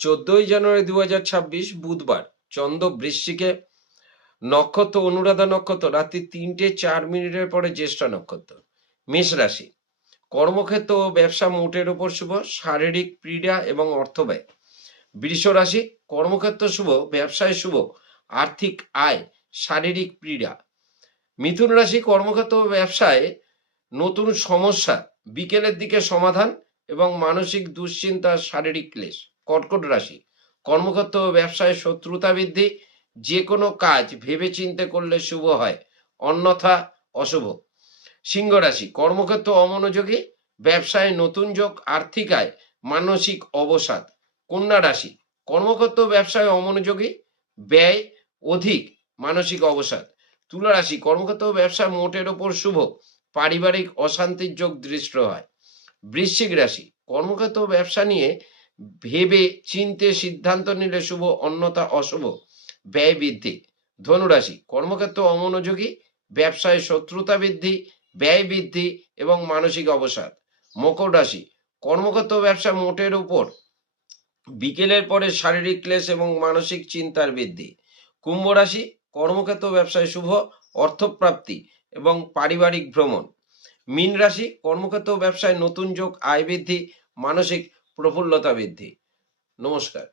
14 জানুয়ারি 2026 বুধবার, চন্দ্র বৃশ্চিকে, নক্ষত্র অনুরাধা নক্ষত্র রাত্রি 3:04 পরে জ্যেষ্ঠা নক্ষত্র। মেষ রাশি, কর্মক্ষেত্র ও ব্যবসা মোটের উপর শুভ, শারীরিক পীড়া এবং অর্থ ব্যয়। বৃষ রাশি, কর্মক্ষেত্র শুভ, ব্যবসায় শুভ, আর্থিক আয়, শারীরিক পীড়া। মিথুন রাশি, কর্মক্ষেত্র ও ব্যবসায় নতুন সমস্যা, বিকেলের দিকে সমাধান এবং মানসিক দুশ্চিন্তা, শারীরিক ক্লেশ। কর্কট রাশি, কর্মক্ষেত্র ও ব্যবসায় শত্রুতা বৃদ্ধি, যে কোনো কাজ ভেবেচিন্তে করলে শুভ হয়, অন্যথা অশুভ। সিংহ রাশি, কর্মক্ষেত্র অমনোযোগী, ব্যবসায় নতুন যোগ, আর্থিক আয়, মানসিক অবসাদ। কন্যা রাশি, কর্মক্ষেত্র ব্যবসায় অমনোযোগী, ব্যয় অধিক, মানসিক অবসাদ। তুলা রাশি, কর্মক্ষেত্র ব্যবসা মোটের ওপর শুভ, পারিবারিক অশান্তির যোগ দৃষ্ট হয়। বৃশ্চিক রাশি, কর্মক্ষেত্র ব্যবসা নিয়ে ভেবে চিন্তে সিদ্ধান্ত নিলে শুভ, অন্যথা অশুভ, ব্যয় বৃদ্ধি। ধনুরাশি, কর্মক্ষেত্র অমনোযোগী, ব্যবসায় শত্রুতা বৃদ্ধি, ব্যয় বৃদ্ধি এবং মানসিক অবসাদ। মকর রাশি, কর্মক্ষেত্র ব্যবসা মোটের উপর, বিকেলের পরে শারীরিক ক্লেশ এবং মানসিক চিন্তার বৃদ্ধি। কুম্ভ রাশি, কর্মক্ষেত্র ব্যবসায় শুভ, অর্থপ্রাপ্তি এবং পারিবারিক ভ্রমণ। মীন রাশি, কর্মক্ষেত্র ব্যবসায় নতুন যোগ, আয় বৃদ্ধি, মানসিক প্রফুল্লতা বৃদ্ধি। নমস্কার।